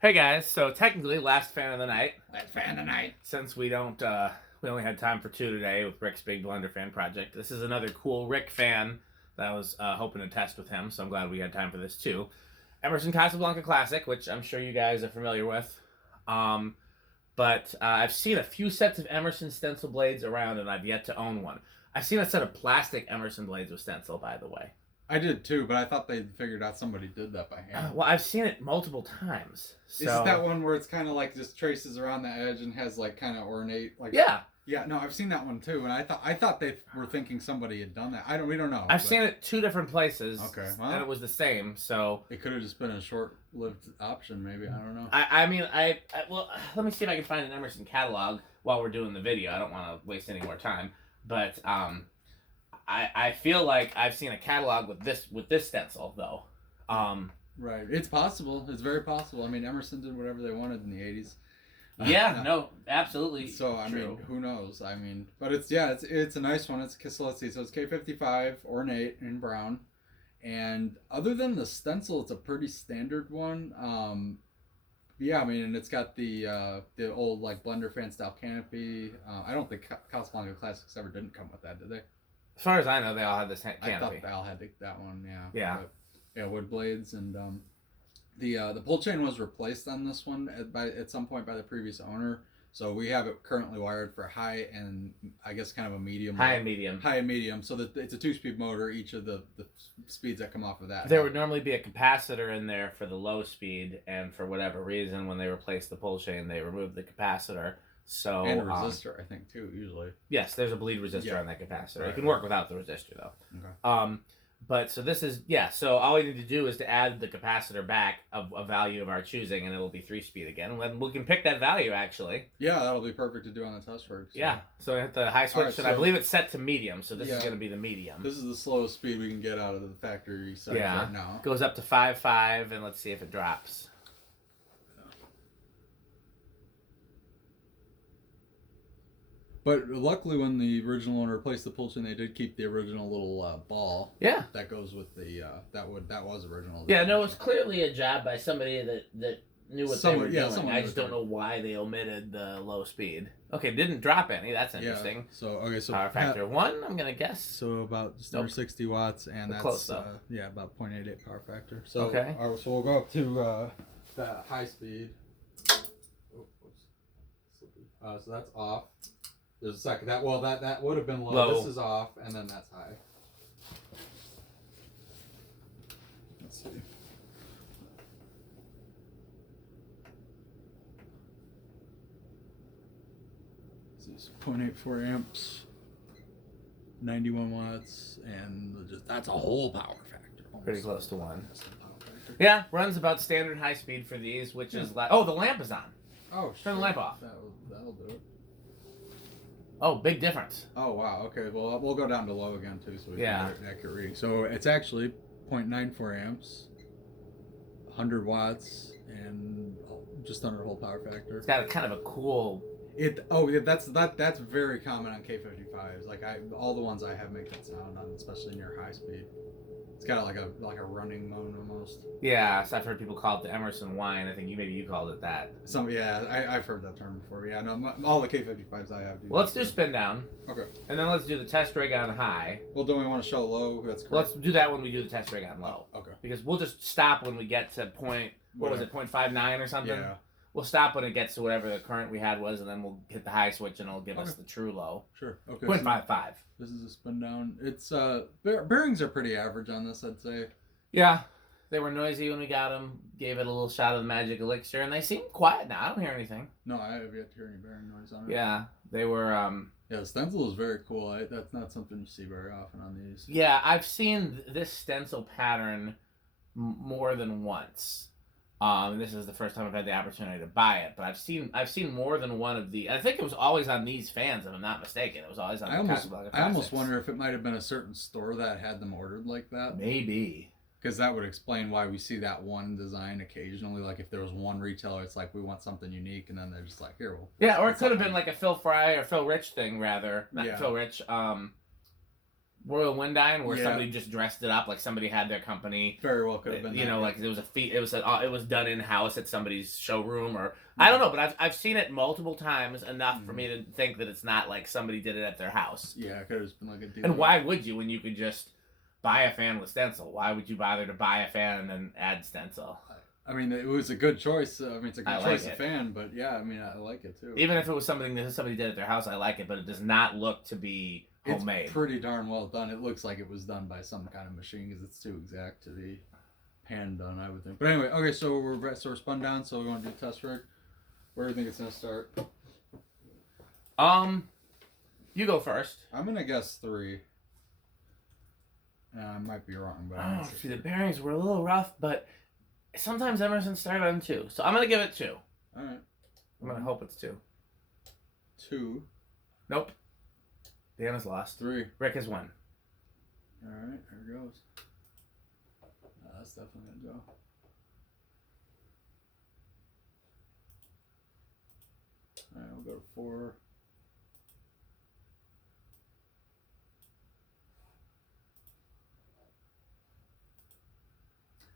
Hey guys, so technically last fan of the night. Last fan of the night. Since we only had time for two today with Rick's big blender fan project. This is another cool Rick fan that I was hoping to test with him, so I'm glad we had time for this too. Emerson Casablanca Classic, which I'm sure you guys are familiar with. But I've seen a few sets of Emerson stencil blades around, and I've yet to own one. I've seen a set of plastic Emerson blades with stencil, by the way. I did too, but I thought they figured out somebody did that by hand. Well, I've seen it multiple times. So... Is that one where it's kind of like just traces around the edge and has like kind of ornate like? Yeah. Yeah, no, I've seen that one too, and I thought they were thinking somebody had done that. We don't know. I've seen it two different places. Okay, well, and it was the same. So it could have just been a short-lived option, maybe. I don't know. Well, let me see if I can find an Emerson catalog while we're doing the video. I don't want to waste any more time, but I feel like I've seen a catalog with this stencil though. Right, it's possible. It's very possible. I mean, Emerson did whatever they wanted in the '80s. Yeah, no, absolutely. So I mean, who knows? I mean, but it's a nice one. So let's see. So it's K55 ornate in brown, and other than the stencil, it's a pretty standard one. Yeah, I mean, and it's got the old like blender fan style canopy. I don't think Casablanca Classics ever didn't come with that, did they? As far as I know, they all had this canopy. I thought they all had that one. Yeah. Yeah. But, yeah, wood blades and the pull chain was replaced on this one at some point by the previous owner. So we have it currently wired for high and I guess kind of a medium. High and medium. High and medium. So that it's a 2-speed motor. Each of the speeds that come off of that. There would normally be a capacitor in there for the low speed, and for whatever reason, when they replaced the pull chain, they removed the capacitor. So and resistor, I think too. Usually. Yes, there's a bleed resistor on that capacitor. Right, You can work without the resistor though. Okay. But so this is, so all we need to do is to add the capacitor back of a value of our choosing, and it'll be 3-speed again. And we can pick that value, actually. Yeah, that'll be perfect to do on the test work. So. Yeah, so we hit the high switch, right, and I believe it's set to medium, so this is going to be the medium. This is the slowest speed we can get out of the factory set right now. Goes up to 5.5, and let's see if it drops. But luckily, when the original owner replaced the pull chain, they did keep the original little ball. Yeah. That goes with the that was original. Yeah, no, it's clearly a job by somebody that knew what they were doing. I just don't know why they omitted the low speed. Okay, didn't drop any. That's interesting. Yeah. So power factor 1, I'm gonna guess. So about just under 60 watts, and that's close though. About 0.88 power factor. So okay. So we'll go up to the high speed. So that's off. There's a second. That would have been low. This is off, and then that's high. Let's see. This is 0.84 amps, 91 watts, and that's a whole power factor. Pretty close to 1. Yeah, runs about standard high speed for these, which is like, the lamp is on. Oh, turn the lamp off. That'll do it. Oh, big difference. Oh, wow. Okay, well, we'll go down to low again, too, so we can get an accurate reading. So it's actually 0.94 amps, 100 watts, and just under a whole power factor. It's got a kind of a cool... That's very common on K55s. Like, all the ones I have make that sound on, especially near high speed. It's got like a running moan almost. Yeah, so I've heard people call it the Emerson whine. I think maybe you called it that. I've heard that term before. Yeah, no, all the K55s I have do. Well, let's do spin down. Okay. And then let's do the test rig on high. Well, don't we want to show low? That's correct. Let's do that when we do the test rig on low. Okay. Because we'll just stop when we get to what was it, 0.59 or something? Yeah. We'll stop when it gets to whatever the current we had was, and then we'll hit the high switch, and it'll give us the true low. Sure. Okay. 0.55. This is a spin down. It's bearings are pretty average on this, I'd say. Yeah, they were noisy when we got them. Gave it a little shot of the magic elixir, and they seem quiet now. I don't hear anything. No, I have yet to hear any bearing noise on it. Yeah, they were. Yeah, the stencil is very cool. That's not something you see very often on these. Yeah, I've seen this stencil pattern more than once. This is the first time I've had the opportunity to buy it, but I've seen more than one of the. I think it was always on these fans, if I'm not mistaken. It was always on. I almost wonder if it might have been a certain store that had them ordered like that. Maybe. Because that would explain why we see that one design occasionally. Like if there was one retailer, it's like we want something unique, and then they're just like, here, well. Yeah, or it could have been like a Phil Fry or Phil Rich thing, rather. Not Phil Rich. Royal Windine where Yeah. somebody just dressed it up like somebody had their company. Very well could have been. You that, know, yeah. like it was done in house at somebody's showroom, or I don't know, but I've seen it multiple times enough for me to think that it's not like somebody did it at their house. Yeah, it could have just been like a deal. And why would you when you could just buy a fan with stencil? Why would you bother to buy a fan and then add stencil? I mean, it was a good choice. I mean, it's a good choice like of fan, but yeah, I mean, I like it too. Even if it was something that somebody did at their house, I like it, but it does not look to be homemade. It's pretty darn well done. It looks like it was done by some kind of machine because it's too exact to be hand done, I would think. But anyway, okay, so we're spun down. So we want to do a test rig. Where do you think it's gonna start? You go first. I'm gonna guess 3. I might be wrong, but Oh, see, the bearings were a little rough, but sometimes Emerson started on 2, so I'm gonna give it 2. All right. I'm gonna hope it's 2. 2. Nope. Dan has lost. 3. Rick has won. All right, here it goes. That's definitely gonna go. All right, we'll go to 4.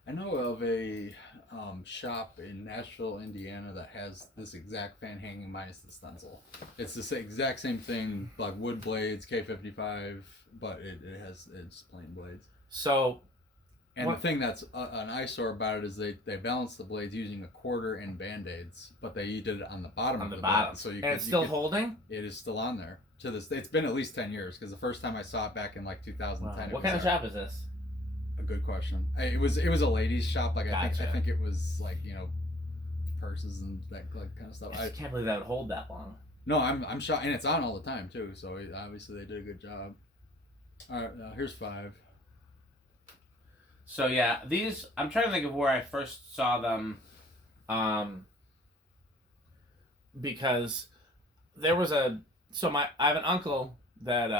I know of a shop in Nashville, Indiana that has this exact fan hanging minus the stencil. It's the exact same thing, like wood blades, K55, but it's plain blades. So, and the thing that's an eyesore about it is they balance the blades using a quarter and band-aids, but they did it on the bottom of the blade, so it's still holding? It is still on there to this day. It's been at least 10 years because the first time I saw it back in like 2010. Wow. What kind of shop is this? A good question. It was a ladies' shop. Like Gotcha. I think it was like, you know, purses and that like kind of stuff. I can't believe that would hold that long. No, I'm shocked, and it's on all the time too. So obviously they did a good job. All right, here's 5. So yeah, these I'm trying to think of where I first saw them, because there was I have an uncle that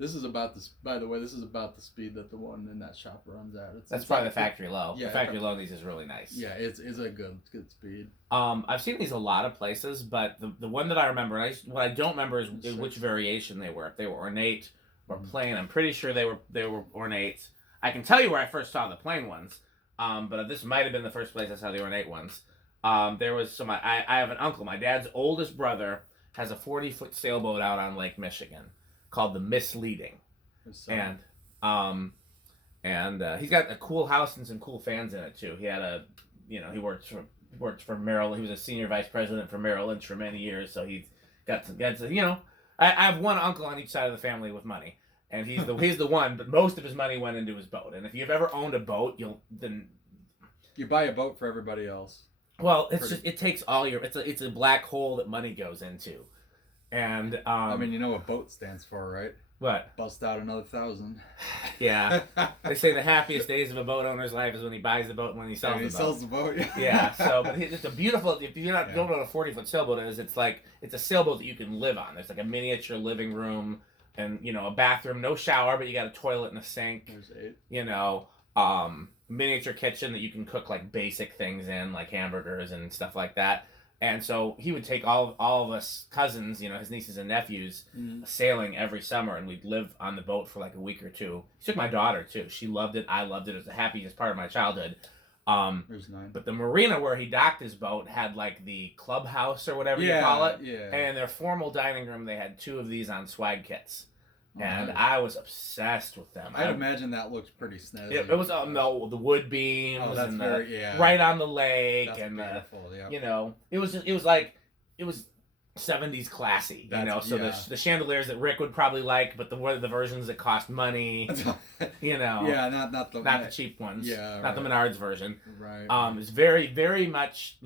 this is about this. By the way, this is about the speed that the one in that shop runs at. That's probably the factory low. Yeah, the factory low. These is really nice. Yeah, it's a good speed. I've seen these a lot of places, but the one that I remember, what I don't remember is which variation they were. If they were ornate or plain, I'm pretty sure they were ornate. I can tell you where I first saw the plain ones, but this might have been the first place I saw the ornate ones. There was I have an uncle. My dad's oldest brother has a 40-foot sailboat out on Lake Michigan called the Misleading, and he's got a cool house and some cool fans in it too. He had he worked for Merrill. He was a senior vice president for Merrill Lynch for many years, so he's got some. I have one uncle on each side of the family with money, and he's the one. But most of his money went into his boat. And if you've ever owned a boat, you buy a boat for everybody else. Well, it takes all your. It's a black hole that money goes into. And I mean, you know what boat stands for, right? What? Bust out another 1,000. Yeah. They say the happiest days of a boat owner's life is when he buys the boat and when he sells the boat. Sells the boat. Yeah. So, but it's a beautiful. If you don't know what a 40-foot sailboat is, it's a sailboat that you can live on. There's like a miniature living room and a bathroom, no shower, but you got a toilet and a sink. There's 8. Miniature kitchen that you can cook like basic things in, like hamburgers and stuff like that. And so he would take all of us cousins, his nieces and nephews, sailing every summer, and we'd live on the boat for like a week or 2. He took my daughter too. She loved it. I loved it. It was the happiest part of my childhood. There's 9. But the marina where he docked his boat had like the clubhouse or whatever you call it. Yeah. And in their formal dining room, they had 2 of these on swag kits. And nice. I was obsessed with them. I'd imagine that looked pretty snazzy. It was the wood beams and right on the lake. That's and beautiful. Yeah. It was 70s classy. The chandeliers that Rick would probably like, but the versions that cost money. Yeah, not the cheap ones. Yeah, not the Menards version. Right. It's very very much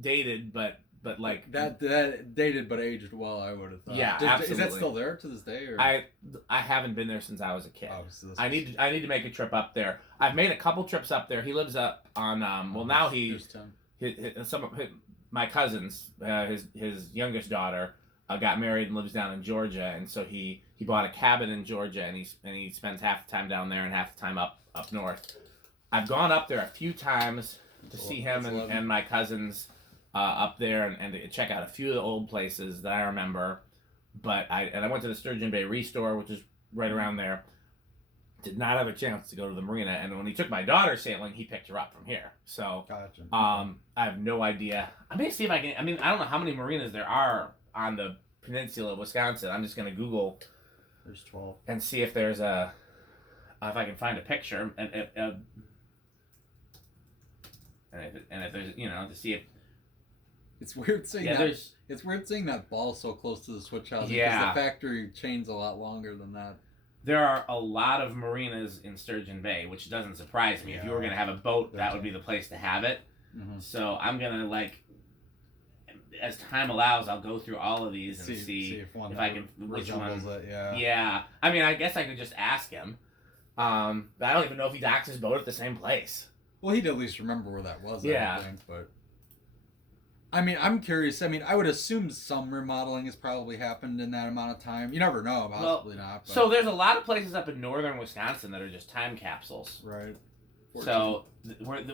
dated, but like that dated but aged well, I would have thought. Yeah, absolutely. Is that still there to this day? Or? I haven't been there since I was a kid. Oh, so I need to make a trip up there. I've made a couple trips up there. He lives up on now my cousins, his youngest daughter got married and lives down in Georgia, and so he bought a cabin in Georgia, and he spends half the time down there and half the time up north. I've gone up there a few times to see him and my cousins. Up there and to check out a few of the old places that I remember, but I went to the Sturgeon Bay Restore, which is right around there. did not have a chance to go to the marina, and when he took my daughter sailing, he picked her up from here. So, Gotcha. I have no idea. I'm gonna see if I can. I mean, I don't know how many marinas there are on the peninsula of Wisconsin. I'm just gonna Google. There's 12. And see if there's if I can find a picture, and if there's, to see if it's weird seeing yeah, that. It's weird seeing that ball so close to the switch housing because the factory chain's a lot longer than that. There are a lot of marinas in Sturgeon Bay, which doesn't surprise me. If you were gonna have a boat, that would be the place to have it. Mm-hmm. So I'm gonna as time allows, I'll go through all of these and see if I can which one. It, yeah. Yeah. I mean, I guess I could just ask him. But I don't even know if he docks his boat at the same place. Well, he'd at least remember where that was. Yeah. I think, but I mean, I'm curious. I mean, I would assume some remodeling has probably happened in that amount of time. You never know. Possibly not. But... So there's a lot of places up in northern Wisconsin that are just time capsules. Right. 14. So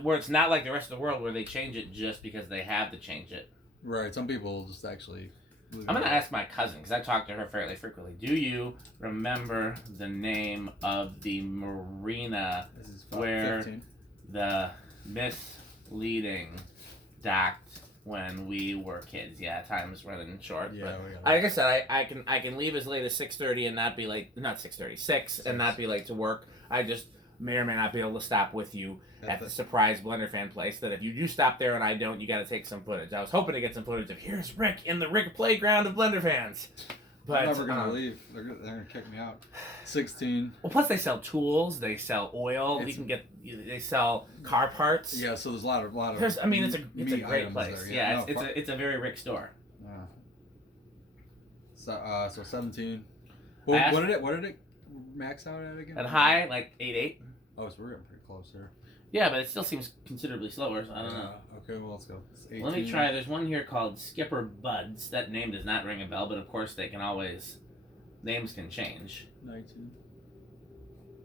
where it's not like the rest of the world where they change it just because they have to change it. Right. Some people just actually... I'm going to ask my cousin, because I talk to her fairly frequently. Do you remember the name of the marina where 15. The misleading docked when we were kids? Yeah, time's running short. Yeah, but like I said, I can leave as late as 6:30 and not be late. Not 6:30, 6 and not be late to work. I just may or may not be able to stop with you at the surprise Blender fan place. That if you do stop there and I don't, you got to take some footage. I was hoping to get some footage of here's Rick in the Rick playground of Blender fans. But I'm never gonna leave. They're gonna kick me out. 16. Well, plus they sell tools, they sell oil. They sell car parts. Yeah, so there's a lot of. I mean, it's a great place. There, yeah, it's a very Rick store. Yeah. So 17. Well, what did it max out at again? At high, like 8.8. Oh, so we're getting pretty close here. Yeah, but it still seems considerably slower, so I don't know. Okay, well, let's go. Let me try. There's one here called Skipper Buds. That name does not ring a bell, but of course they can always... Names can change. 19.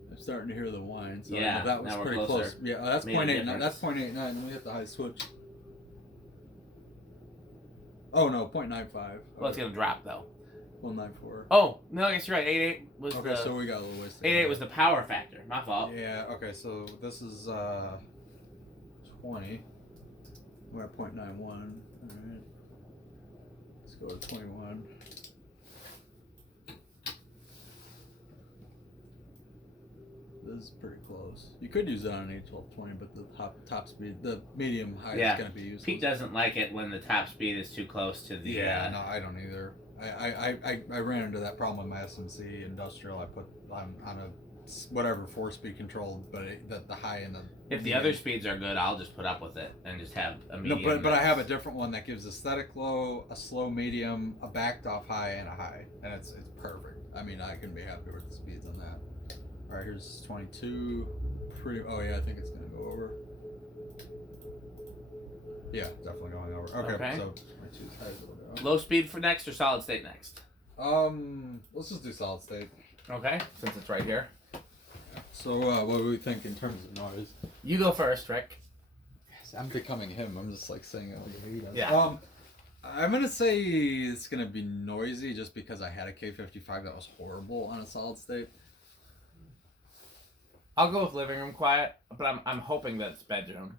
I'm starting to hear the whine, so yeah, that was pretty closer. close. Yeah, that's 0.89. That's 0.89, and we hit the high switch. Oh, no, 0.95. Well, it's going to drop, though. 194. Oh, no, I guess you're right. 8.8 was okay, so we got a little ways to go. 8.8 was the power factor. My fault. Yeah, okay, so this is 20. We're at 0.91. Alright. Let's go to 21. This is pretty close. You could use it on an 81220, but the top speed, the medium high is going to be useless. Pete doesn't like it when the top speed is too close to the... Yeah, no, I don't either. I ran into that problem with my SMC industrial. I put on a whatever 4-speed controlled, but the high and the... If the other speeds are good, I'll just put up with it and just have a medium. No, but I have a different one that gives aesthetic low, a slow medium, a backed off high, and a high. And it's perfect. I mean, I can be happy with the speeds on that. All right, here's 22. Oh yeah, I think it's gonna go over. Yeah, definitely going over. Okay. So 22 is high as it'll go. Low speed for next or solid state next? Let's just do solid state. Okay, since it's right here. So what do we think in terms of noise? You go first, Rick. Yes, I'm becoming him. I'm just like saying it like he does. Yeah. I'm gonna say it's gonna be noisy just because I had a K55 that was horrible on a solid state. I'll go with living room quiet, but I'm hoping that it's bedroom.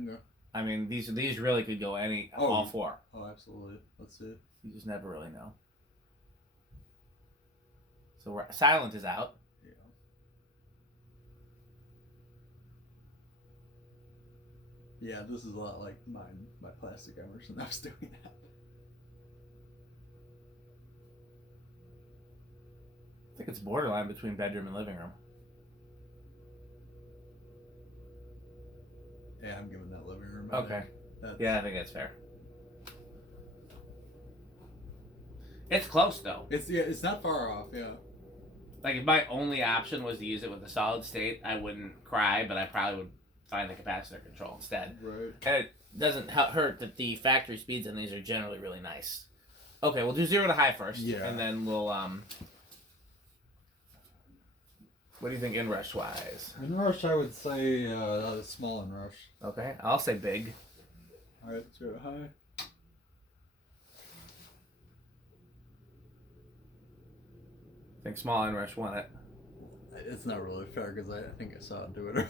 Okay. I mean, these really could go all four. Oh, absolutely. Let's see. You just never really know. So silent is out. Yeah, this is a lot like my plastic Emerson. I was doing that. I think it's borderline between bedroom and living room. Yeah, I'm giving that living room. Okay. Yeah, I think that's fair. It's close though. It's not far off. Yeah. Like if my only option was to use it with a solid state, I wouldn't cry, but I probably would find the capacitor control instead. Right. And it doesn't hurt that the factory speeds on these are generally really nice. Okay, we'll do 0 to high first. Yeah. And then we'll what do you think inrush wise? Inrush, I would say small inrush. Okay, I'll say big. All right, 0 to high. I think small inrush won it. It's not really fair because I think I saw it do it earlier.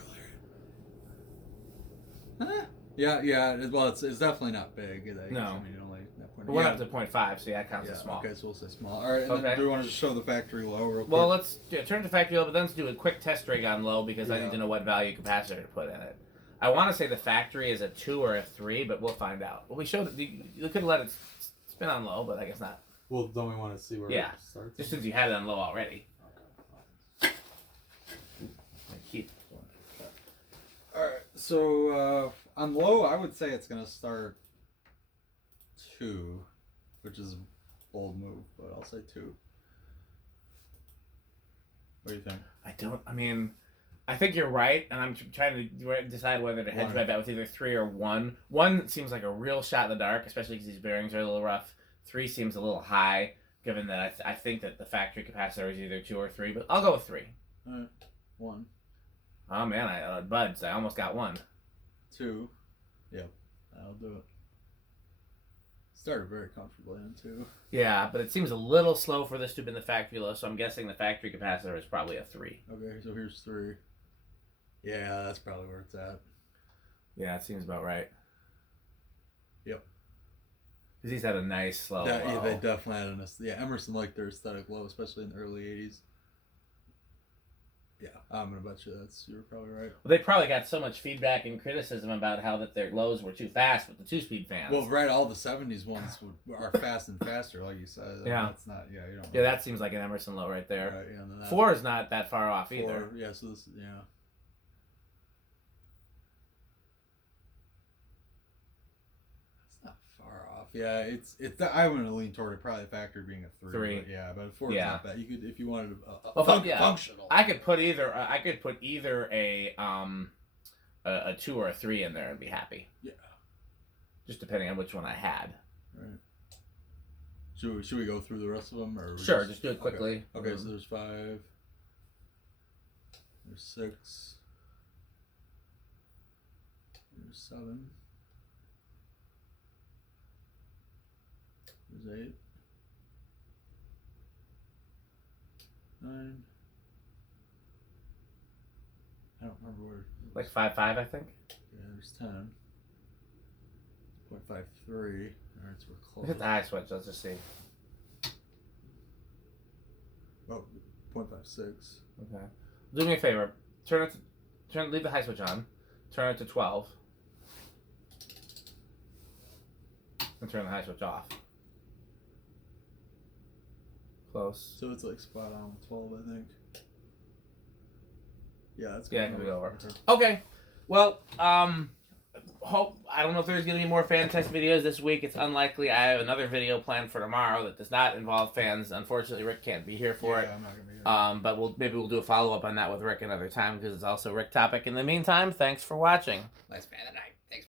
Huh? Yeah. Well, it's definitely not big. No. I mean, only that point. But we're up to 0.5, so yeah, it counts as small. Okay, so we'll say small. All right, and then do we want to just show the factory low real quick? Well, let's turn to factory low, but then let's do a quick test rig on low because I need to know what value capacitor to put in it. I want to say the factory is a 2 or a 3, but we'll find out. Well, we showed you could have let it spin on low, but I guess not. Well, don't we want to see where it starts? Just since you had it on low already. Keep. All right, so on low, I would say it's gonna start 2, which is a bold move, but I'll say 2. What do you think? I think you're right, and I'm trying to decide whether to hedge my bet with either 3 or 1. 1 seems like a real shot in the dark, especially because these bearings are a little rough. 3 seems a little high, given that I think that the factory capacitor is either 2 or 3, but I'll go with 3. All right, 1. Oh man, buds! I almost got 1. 2. Yep, that'll do it. Started very comfortably in 2. Yeah, but it seems a little slow for this to be in the factory low, so I'm guessing the factory capacitor is probably a 3. Okay, so here's 3. Yeah, that's probably where it's at. Yeah, it seems about right. Yep. Because he's had a nice slow low. Yeah, they definitely had Emerson liked their aesthetic low, especially in the early 80s. Yeah, I'm going to bet you you're probably right. Well, they probably got so much feedback and criticism about how that their lows were too fast with the 2-speed fans. Well, right, all the 70s ones are fast and faster, like you said. Yeah. That's not, you don't know. Yeah, that seems like an Emerson low right there. Right, and then 4 is not that far off 4, either. Yeah, so this, It's not far off. Yeah, it's. I want to lean toward it, probably factory being a 3. 3. But yeah, but 4 is not bad. You could, if you wanted functional. I could put either a 2 or a 3 in there and be happy. Yeah. Just depending on which one I had. Right. Should we go through the rest of them, or sure? Just do it quickly. Okay, so there's 5. There's 6. There's 7. There's 8. 9. I don't remember where. Like 5.5, I think. Yeah, there's 10. 0.53. Alright, so we're close. Look at the high switch. Let's just see. Oh, 0.56. Okay. Do me a favor. Leave the high switch on. Turn it to 12. And turn the high switch off. Close. So it's like spot on with 12, I think. Yeah, that's good. Yeah, it can be over. Okay. Well, I don't know if there's going to be more fan test videos this week. It's unlikely. I have another video planned for tomorrow that does not involve fans. Unfortunately, Rick can't be here for it. I'm not going to be here. But maybe we'll do a follow-up on that with Rick another time because it's also a Rick topic. In the meantime, thanks for watching. Nice fan of the night.